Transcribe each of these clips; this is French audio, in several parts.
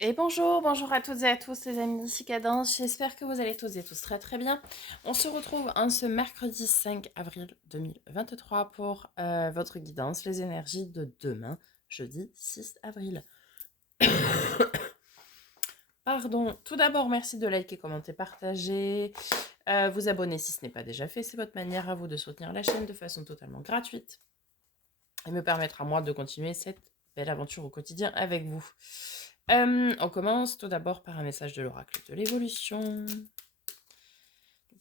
Et bonjour, bonjour à toutes et à tous les amis d'ici Cadence, j'espère que vous allez tous et tous très très bien. On se retrouve en ce mercredi 5 avril 2023 pour votre guidance, les énergies de demain, jeudi 6 avril. Pardon, tout d'abord merci de liker, commenter, partager, vous abonner si ce n'est pas déjà fait, c'est votre manière à vous de soutenir la chaîne de façon totalement gratuite et me permettre à moi de continuer cette belle aventure au quotidien avec vous. On commence tout d'abord par un message de l'oracle de l'évolution.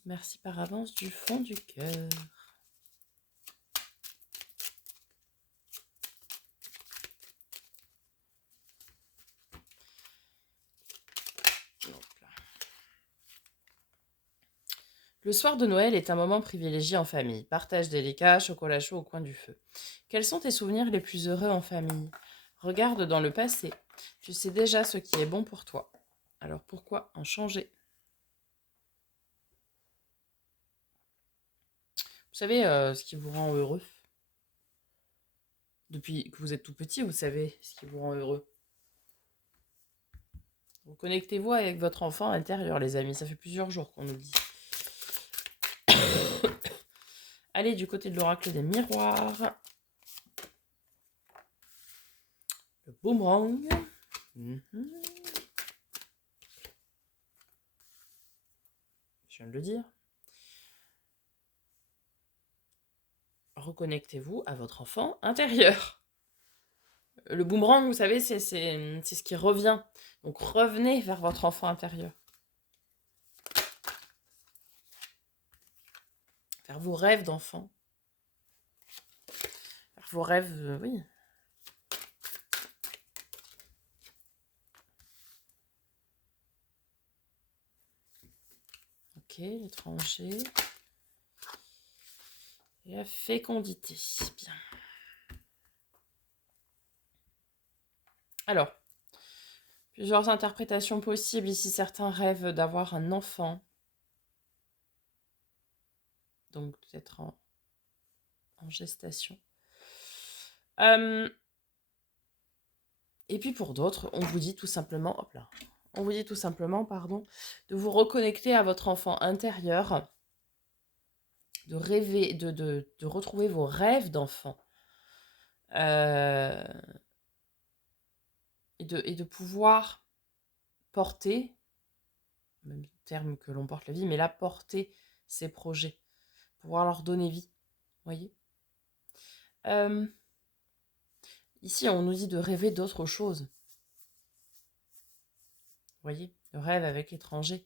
Merci par avance du fond du cœur. Le soir de Noël est un moment privilégié en famille. Partage délicat, chocolat chaud au coin du feu. Quels sont tes souvenirs les plus heureux en famille? Regarde dans le passé. Tu sais déjà ce qui est bon pour toi. Alors pourquoi en changer? Vous savez ce qui vous rend heureux? Depuis que vous êtes tout petit, vous savez ce qui vous rend heureux. Vous connectez-vous avec votre enfant intérieur, les amis. Ça fait plusieurs jours qu'on nous dit. Allez du côté de l'oracle des miroirs. Le boomerang. Je viens de le dire. Reconnectez-vous à votre enfant intérieur. Le boomerang, vous savez, c'est ce qui revient. Donc revenez vers votre enfant intérieur. Vers vos rêves d'enfant. Vers vos rêves, oui. Ok, l'étranger. Et la fécondité. Bien. Alors, plusieurs interprétations possibles. Ici, certains rêvent d'avoir un enfant. Donc, peut-être en gestation. Et puis pour d'autres, on vous dit tout simplement, hop là, on vous dit tout simplement, pardon, de vous reconnecter à votre enfant intérieur, de rêver, de retrouver vos rêves d'enfant, et de pouvoir porter, même terme que l'on porte la vie, mais là, porter ses projets, pouvoir leur donner vie, voyez. Ici, on nous dit de rêver d'autres choses, voyez, le rêve avec l'étranger.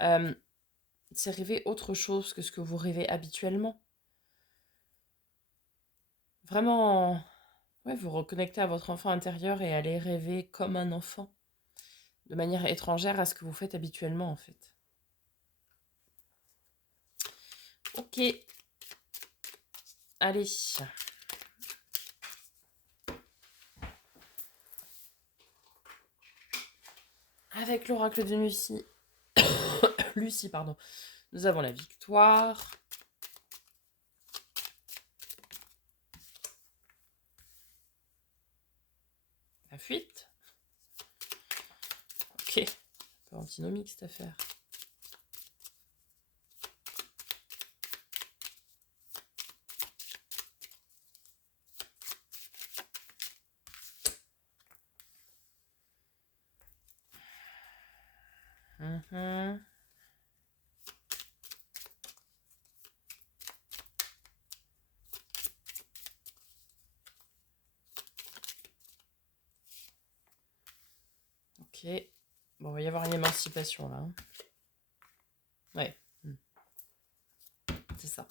C'est rêver autre chose que ce que vous rêvez habituellement. Vraiment, ouais, vous reconnecter à votre enfant intérieur et aller rêver comme un enfant, de manière étrangère à ce que vous faites habituellement en fait. Ok, allez. Avec l'oracle de Lucie, Lucie, pardon, nous avons la victoire. La fuite. Ok, un peu antinomique cette affaire. Ok, bon, il va y avoir une émancipation là. Ouais, c'est ça.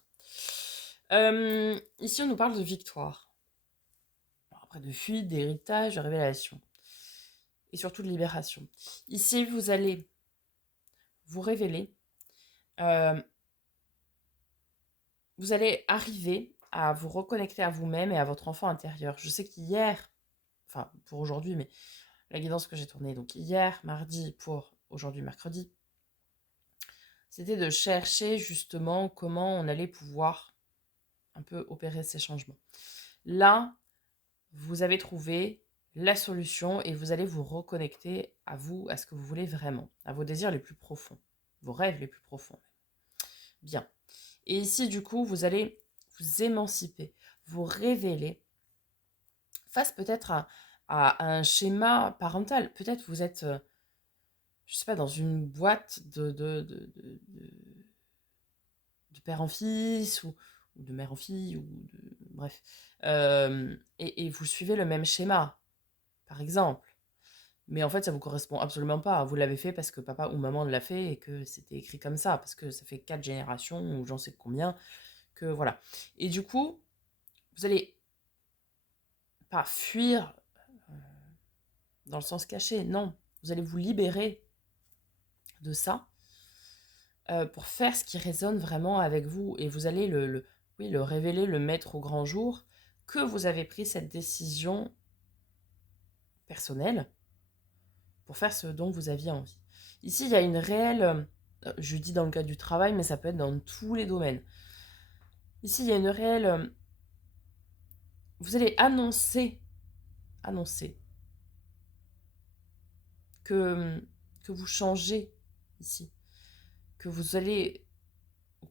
Ici, on nous parle de victoire. Après, de fuite, d'héritage, de révélation. Et surtout de libération. Ici, vous allez vous révéler. Vous allez arriver à vous reconnecter à vous-même et à votre enfant intérieur. Je sais qu'hier, enfin pour aujourd'hui, mais la guidance que j'ai tournée, donc hier, mardi, pour aujourd'hui, mercredi, c'était de chercher justement comment on allait pouvoir un peu opérer ces changements. Là, vous avez trouvé la solution et vous allez vous reconnecter à vous, à ce que vous voulez vraiment, à vos désirs les plus profonds, vos rêves les plus profonds. Bien. Et ici, du coup, vous allez vous émanciper, vous révéler face peut-être à un schéma parental. Peut-être vous êtes, je sais pas, dans une boîte de père en fils ou de mère en fille, ou de, bref. Et vous suivez le même schéma, par exemple. Mais en fait, ça vous correspond absolument pas. Vous l'avez fait parce que papa ou maman l'a fait et que c'était écrit comme ça, parce que ça fait 4 générations ou j'en sais combien, que voilà. Et du coup, vous allez pas fuir euh, dans le sens caché, non. Vous allez vous libérer de ça pour faire ce qui résonne vraiment avec vous. Et vous allez oui, le révéler, le mettre au grand jour, que vous avez pris cette décision personnelle pour faire ce dont vous aviez envie. Ici, il y a une réelle, je dis dans le cas du travail, mais ça peut être dans tous les domaines. Ici, il y a une réelle, vous allez annoncer que, que vous changez ici, que vous allez,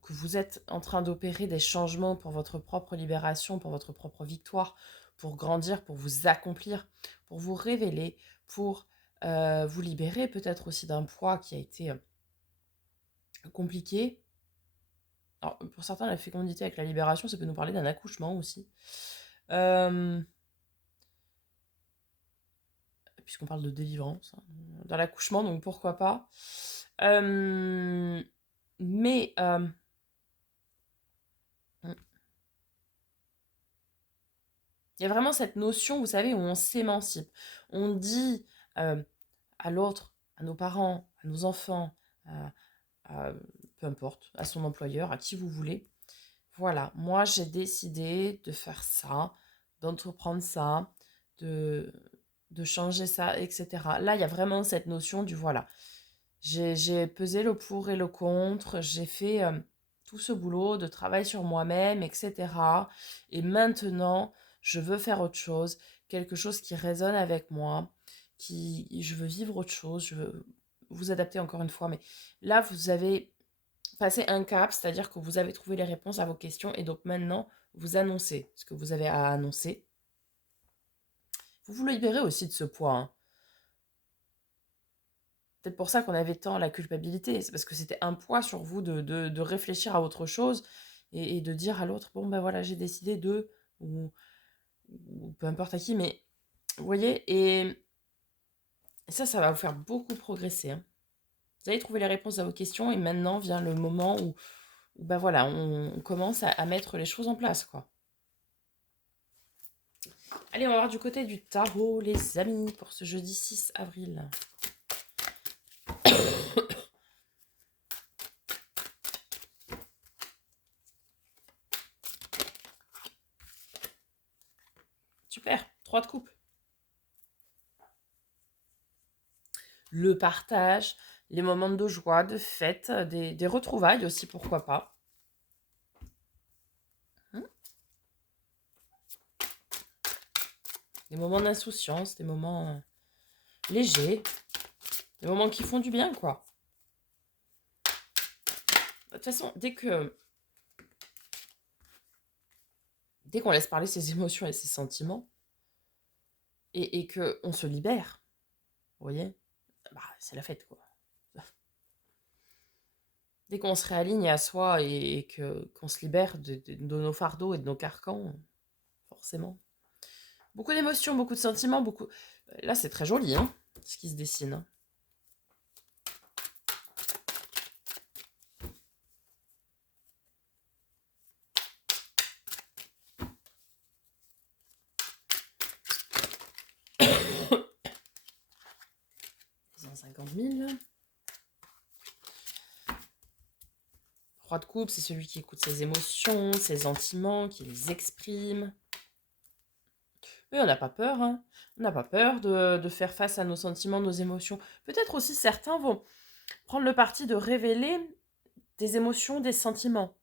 que vous êtes en train d'opérer des changements pour votre propre libération, pour votre propre victoire, pour grandir, pour vous accomplir, pour vous révéler, pour vous libérer peut-être aussi d'un poids qui a été compliqué. Alors, pour certains, la fécondité avec la libération, ça peut nous parler d'un accouchement aussi. Puisqu'on parle de délivrance, hein, dans l'accouchement, donc pourquoi pas. Mais il y a vraiment cette notion, vous savez, où on s'émancipe. On dit à l'autre, à nos parents, à nos enfants, à- peu importe, à son employeur, à qui vous voulez. Voilà, moi j'ai décidé de faire ça, d'entreprendre ça, de, de changer ça, etc. Là, il y a vraiment cette notion du voilà. J'ai pesé le pour et le contre, j'ai fait tout ce boulot de travail sur moi-même, etc. Et maintenant, je veux faire autre chose, quelque chose qui résonne avec moi, je veux vivre autre chose, je veux vous adapter encore une fois. Mais là, vous avez passé un cap, c'est-à-dire que vous avez trouvé les réponses à vos questions et donc maintenant, vous annoncez ce que vous avez à annoncer. Vous vous libérez aussi de ce poids, hein. Peut-être pour ça qu'on avait tant la culpabilité. C'est parce que c'était un poids sur vous de réfléchir à autre chose et de dire à l'autre, bon ben voilà, j'ai décidé de, ou peu importe à qui, mais vous voyez, et ça va vous faire beaucoup progresser, hein. Vous allez trouver les réponses à vos questions et maintenant vient le moment où ben voilà, on commence à mettre les choses en place, quoi. Allez, on va voir du côté du tarot, les amis, pour ce jeudi 6 avril. Super, 3 de coupe. Le partage, les moments de joie, de fête, des retrouvailles aussi, pourquoi pas. Des moments d'insouciance, des moments légers, des moments qui font du bien, quoi. De toute façon, dès qu'on laisse parler ses émotions et ses sentiments, et qu'on se libère, vous voyez, bah, c'est la fête, quoi. Dès qu'on se réaligne à soi et qu'on se libère de nos fardeaux et de nos carcans, forcément. Beaucoup d'émotions, beaucoup de sentiments, beaucoup... Là, c'est très joli, hein, ce qui se dessine, hein. « 150 000. Roi de coupe, c'est celui qui écoute ses émotions, ses sentiments, qui les exprime. Oui, on n'a pas peur, hein. On n'a pas peur de faire face à nos sentiments, nos émotions. Peut-être aussi certains vont prendre le parti de révéler des émotions, des sentiments.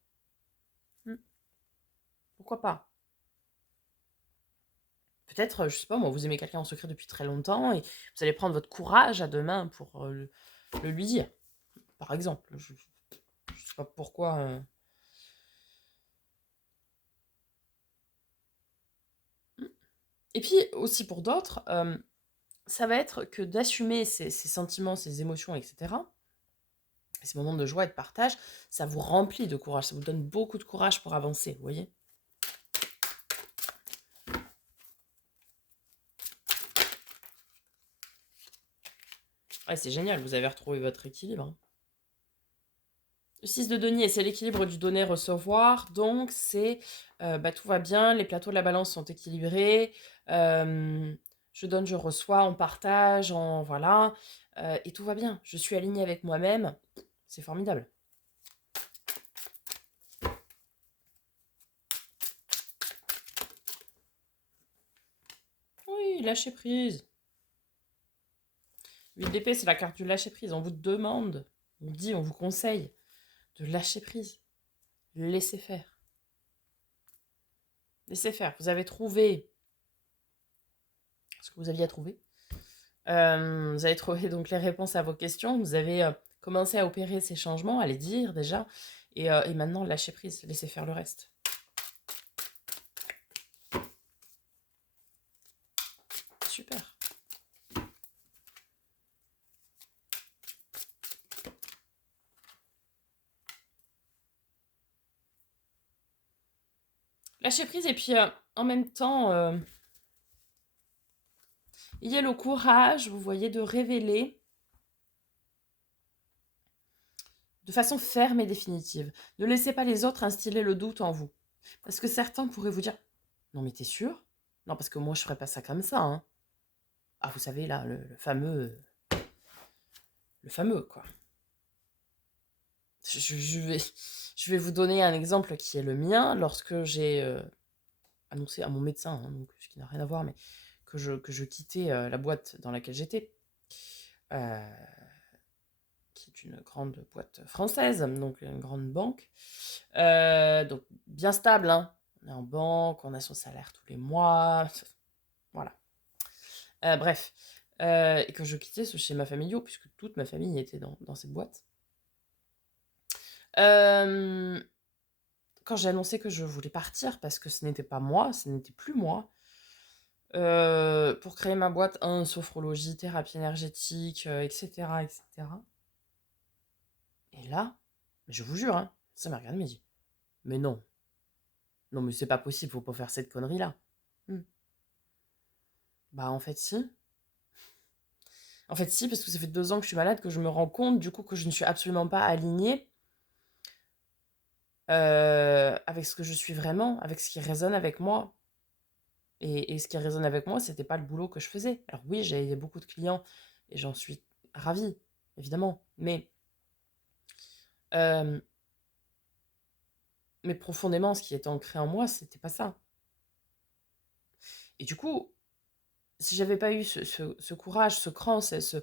Pourquoi pas? peut-être, je sais pas moi, vous aimez quelqu'un en secret depuis très longtemps et vous allez prendre votre courage à deux mains pour le lui dire, par exemple. Je sais pas pourquoi. Et puis aussi pour d'autres, ça va être que d'assumer ses sentiments, ses émotions, etc. Ces moments de joie et de partage, ça vous remplit de courage, ça vous donne beaucoup de courage pour avancer, vous voyez. Ouais, c'est génial, vous avez retrouvé votre équilibre. Hein. Le 6 de denier, c'est l'équilibre du donner-recevoir, donc c'est tout va bien, les plateaux de la balance sont équilibrés, je donne, je reçois, on partage, voilà, et tout va bien. Je suis alignée avec moi-même, c'est formidable. Oui, lâcher prise. 8 d'épée, c'est la carte du lâcher prise. On vous demande, on dit, on vous conseille de lâcher prise. Laissez faire. Laissez faire. Vous avez trouvé ce que vous aviez à trouver. Vous avez trouvé donc les réponses à vos questions. Vous avez commencé à opérer ces changements, à les dire déjà. Et maintenant, lâchez prise. Laissez faire le reste. Super. Lâchez prise et puis en même temps, ayez le courage, vous voyez, de révéler de façon ferme et définitive. Ne laissez pas les autres instiller le doute en vous. Parce que certains pourraient vous dire « Non mais t'es sûr ? Non parce que moi je ferais pas ça comme ça. Hein. » Ah vous savez là, le fameux... Le fameux quoi. Je vais vous donner un exemple qui est le mien. Lorsque j'ai annoncé à mon médecin, hein, donc, ce qui n'a rien à voir, mais que je quittais la boîte dans laquelle j'étais, qui est une grande boîte française, donc une grande banque, donc bien stable, hein. On est en banque, on a son salaire tous les mois, voilà. Bref, et que je quittais ce schéma familial, puisque toute ma famille était dans cette boîte. Quand j'ai annoncé que je voulais partir, parce que ce n'était pas moi, ce n'était plus moi, pour créer ma boîte, sophrologie, thérapie énergétique, etc., etc. Et là, je vous jure, hein, ça m'a regardé, m'a dit, mais non, non, mais c'est pas possible, faut pas faire cette connerie-là. Bah, en fait, si. En fait, si, parce que ça fait 2 ans que je suis malade, que je me rends compte, du coup, que je ne suis absolument pas alignée avec ce que je suis vraiment, avec ce qui résonne avec moi. Et ce qui résonne avec moi, c'était pas le boulot que je faisais. Alors oui, j'ai beaucoup de clients et j'en suis ravie, évidemment. Euh, mais profondément, ce qui était ancré en moi, c'était pas ça. Et du coup, si j'avais pas eu ce courage, ce cran, on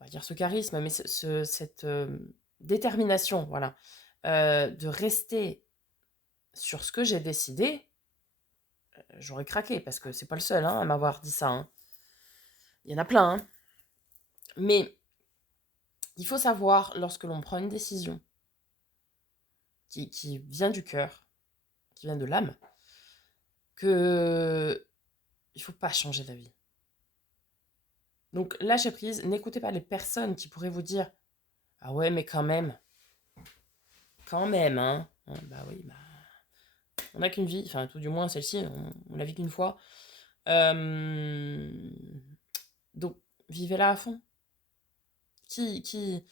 va dire ce charisme, mais cette détermination, voilà, de rester sur ce que j'ai décidé, j'aurais craqué, parce que c'est pas le seul hein, à m'avoir dit ça. Hein. Il y en a plein. Hein. Mais il faut savoir, lorsque l'on prend une décision qui vient du cœur, qui vient de l'âme, que il faut pas changer d'avis. Donc lâchez prise, n'écoutez pas les personnes qui pourraient vous dire « Ah ouais, mais quand même, hein. Bah oui, bah, on n'a qu'une vie, enfin tout du moins celle-ci, on la vit qu'une fois. Donc vivez-la à fond. Qui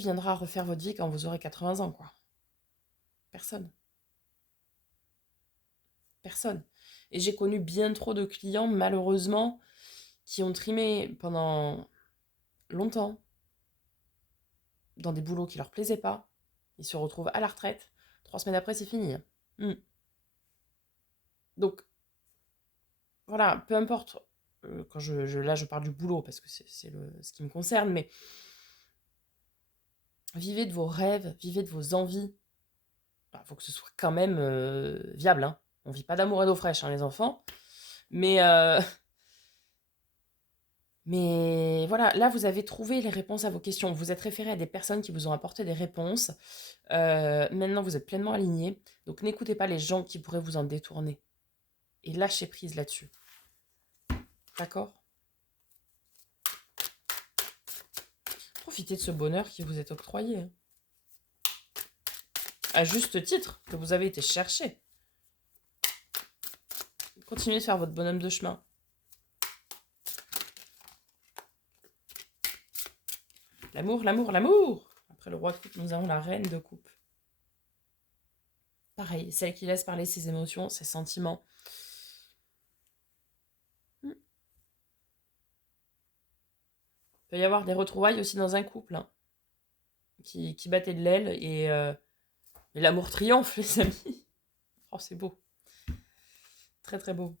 viendra refaire votre vie quand vous aurez 80 ans, quoi? Personne. Personne. Et j'ai connu bien trop de clients, malheureusement, qui ont trimé pendant longtemps dans des boulots qui leur plaisaient pas. Ils se retrouvent à la retraite. 3 semaines après, c'est fini. Donc, voilà, peu importe. Quand là, je parle du boulot parce que c'est ce qui me concerne, mais vivez de vos rêves, vivez de vos envies. Il faut que ce soit quand même viable. Hein. On vit pas d'amour et d'eau fraîche, hein, les enfants. Mais, mais voilà, là, vous avez trouvé les réponses à vos questions. Vous êtes référé à des personnes qui vous ont apporté des réponses. Maintenant, vous êtes pleinement aligné. Donc, n'écoutez pas les gens qui pourraient vous en détourner. Et lâchez prise là-dessus. D'accord? Profitez de ce bonheur qui vous est octroyé, hein. À juste titre, que vous avez été chercher. Continuez de faire votre bonhomme de chemin. L'amour, l'amour, l'amour. Après le roi de coupe, nous avons la reine de coupe. Pareil, celle qui laisse parler ses émotions, ses sentiments. Il peut y avoir des retrouvailles aussi dans un couple, hein, qui battait de l'aile et l'amour triomphe, les amis. Oh, c'est beau. Très, très beau.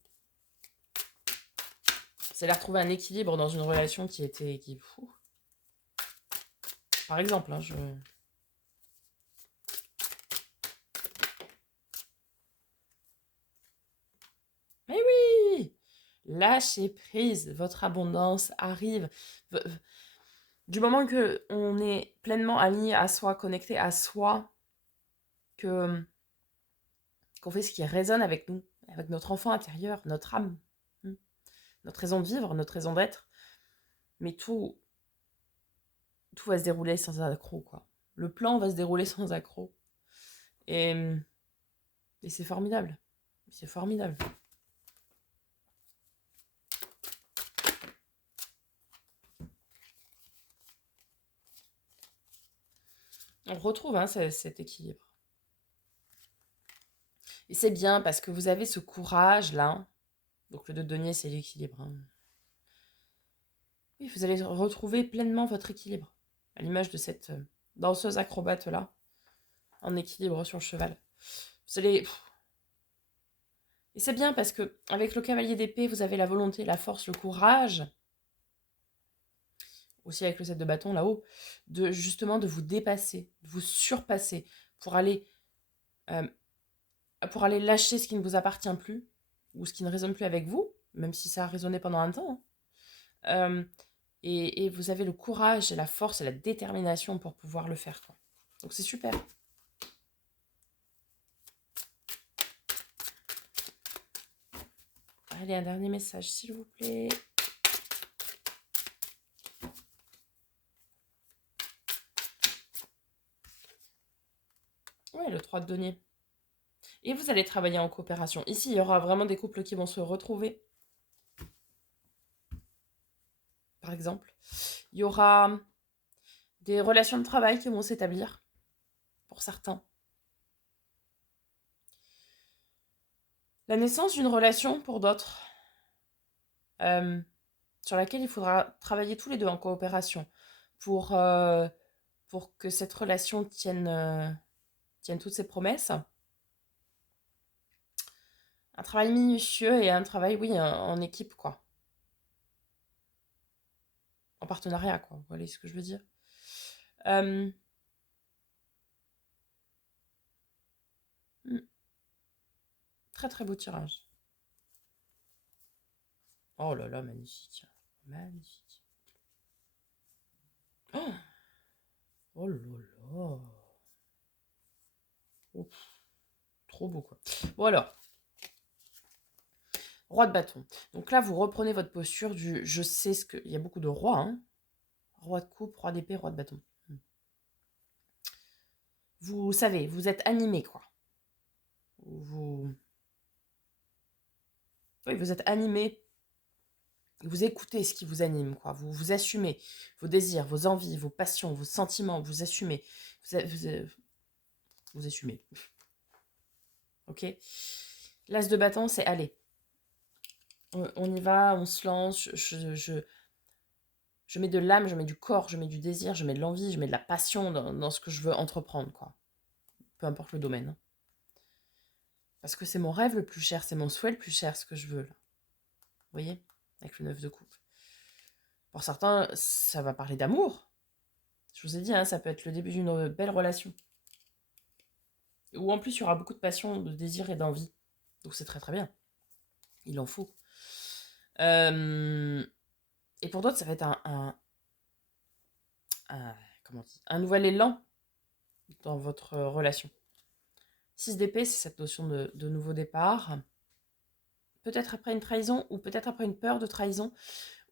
C'est la retrouver un équilibre dans une relation qui était... Fou. Par exemple, hein, je... Mais oui! Lâchez prise, votre abondance arrive. Du moment que on est pleinement aligné à soi, connecté à soi, que qu'on fait ce qui résonne avec nous, avec notre enfant intérieur, notre âme, notre raison de vivre, notre raison d'être. Mais tout va se dérouler sans accroc, quoi. Le plan va se dérouler sans accroc. Et c'est formidable. C'est formidable. On retrouve, hein, cet équilibre. Et c'est bien parce que vous avez ce courage-là. Donc le 2 de denier, c'est l'équilibre, hein. Oui, vous allez retrouver pleinement votre équilibre. À l'image de cette danseuse acrobate-là, en équilibre sur le cheval. Vous allez... Et c'est bien parce que avec le cavalier d'épée, vous avez la volonté, la force, le courage, aussi avec le 7 de bâton là-haut, de justement de vous dépasser, de vous surpasser pour aller lâcher ce qui ne vous appartient plus ou ce qui ne résonne plus avec vous, même si ça a résonné pendant un temps, hein. Et vous avez le courage et la force et la détermination pour pouvoir le faire, quoi. Donc c'est super. Allez, un dernier message, s'il vous plaît. Ouais, le 3 de denier. Et vous allez travailler en coopération. Ici, il y aura vraiment des couples qui vont se retrouver. Par exemple. Il y aura des relations de travail qui vont s'établir. Pour certains. La naissance d'une relation pour d'autres. Sur laquelle il faudra travailler tous les deux en coopération. Pour que cette relation tienne toutes ses promesses. Un travail minutieux et un travail, oui, en équipe, quoi. En partenariat, quoi. Vous voyez ce que je veux dire. Très, très beau tirage. Oh là là, magnifique. Magnifique. Oh là là. Oh, trop beau, quoi. Bon, alors. Roi de bâton. Donc là, vous reprenez votre posture du je sais ce que... Il y a beaucoup de rois, hein. Roi de coupe, roi d'épée, roi de bâton. Vous savez, vous êtes animé, quoi. Oui, vous êtes animé. Vous écoutez ce qui vous anime, quoi. Vous assumez vos désirs, vos envies, vos passions, vos sentiments. Vous assumez. Vous assumez. Ok. L'as de bâton, c'est aller. On y va, on se lance. Je mets de l'âme, je mets du corps, je mets du désir, je mets de l'envie, je mets de la passion dans ce que je veux entreprendre, quoi. Peu importe le domaine, hein. Parce que c'est mon rêve le plus cher, c'est mon souhait le plus cher, ce que je veux, là. Vous voyez? Avec le 9 de coupe. Pour certains, ça va parler d'amour. Je vous ai dit, hein, ça peut être le début d'une belle relation. Où en plus, il y aura beaucoup de passion, de désir et d'envie. Donc c'est très très bien. Il en faut. Euh, et pour d'autres, ça va être comment on dit, un nouvel élan dans votre relation. 6 d'épée, c'est cette notion de nouveau départ. Peut-être après une trahison, ou peut-être après une peur de trahison,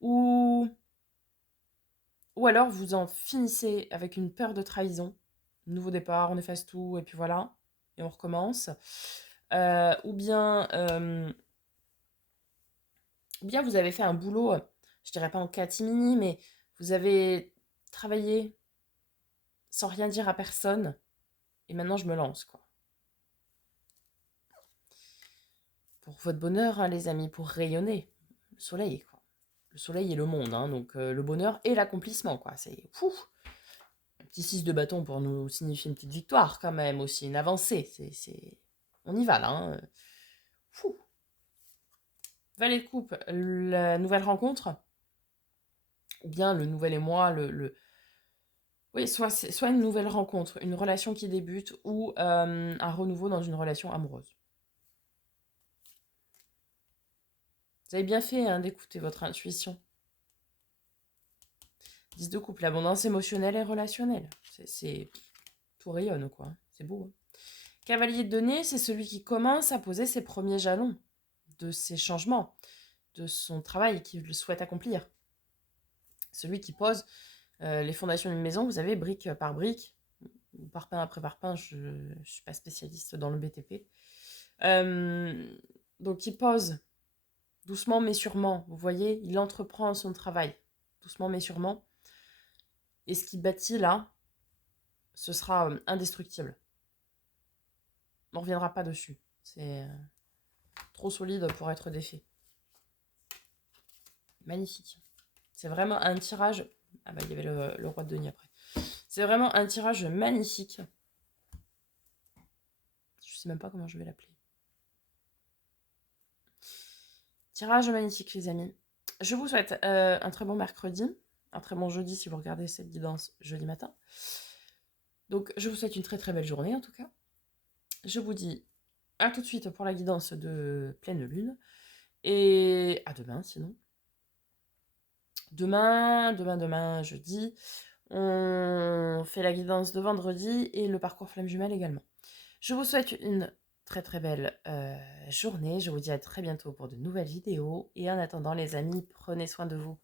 ou alors vous en finissez avec une peur de trahison. Nouveau départ, on efface tout, et puis voilà, et on recommence. Ou bien vous avez fait un boulot, je dirais pas en catimini, mais vous avez travaillé sans rien dire à personne, et maintenant je me lance, quoi. Pour votre bonheur, hein, les amis, pour rayonner. Le soleil, quoi. Le soleil et le monde, hein, donc le bonheur et l'accomplissement, quoi. C'est fou. Un petit 6 de bâton pour nous signifier une petite victoire, quand même, aussi, une avancée. On y va, là. Hein. Fou. Valet de coupe, la nouvelle rencontre, ou bien le nouvel émoi, oui, soit une nouvelle rencontre, une relation qui débute, ou un renouveau dans une relation amoureuse. Vous avez bien fait hein, d'écouter votre intuition. 10 de couple, l'abondance émotionnelle et relationnelle. Tout rayonne, quoi. C'est beau. Hein. Cavalier de denier, c'est celui qui commence à poser ses premiers jalons de ses changements, de son travail qu'il souhaite accomplir. Celui qui pose les fondations d'une maison, vous avez brique par brique, ou parpaing après parpaing, je ne suis pas spécialiste dans le BTP. Donc il pose doucement mais sûrement, vous voyez, il entreprend son travail, doucement mais sûrement. Et ce qu'il bâtit là, ce sera indestructible. On ne reviendra pas dessus. C'est trop solide pour être défait. Magnifique. C'est vraiment un tirage... Ah bah il y avait le roi de denier après. C'est vraiment un tirage magnifique. Je sais même pas comment je vais l'appeler. Tirage magnifique les amis. Je vous souhaite un très bon mercredi, un très bon jeudi si vous regardez cette guidance jeudi matin. Donc je vous souhaite une très très belle journée en tout cas. Je vous dis à tout de suite pour la guidance de pleine lune. Et à demain sinon. Demain, jeudi, on fait la guidance de vendredi et le parcours flamme jumelle également. Je vous souhaite une très très belle journée. Je vous dis à très bientôt pour de nouvelles vidéos. Et en attendant les amis, prenez soin de vous.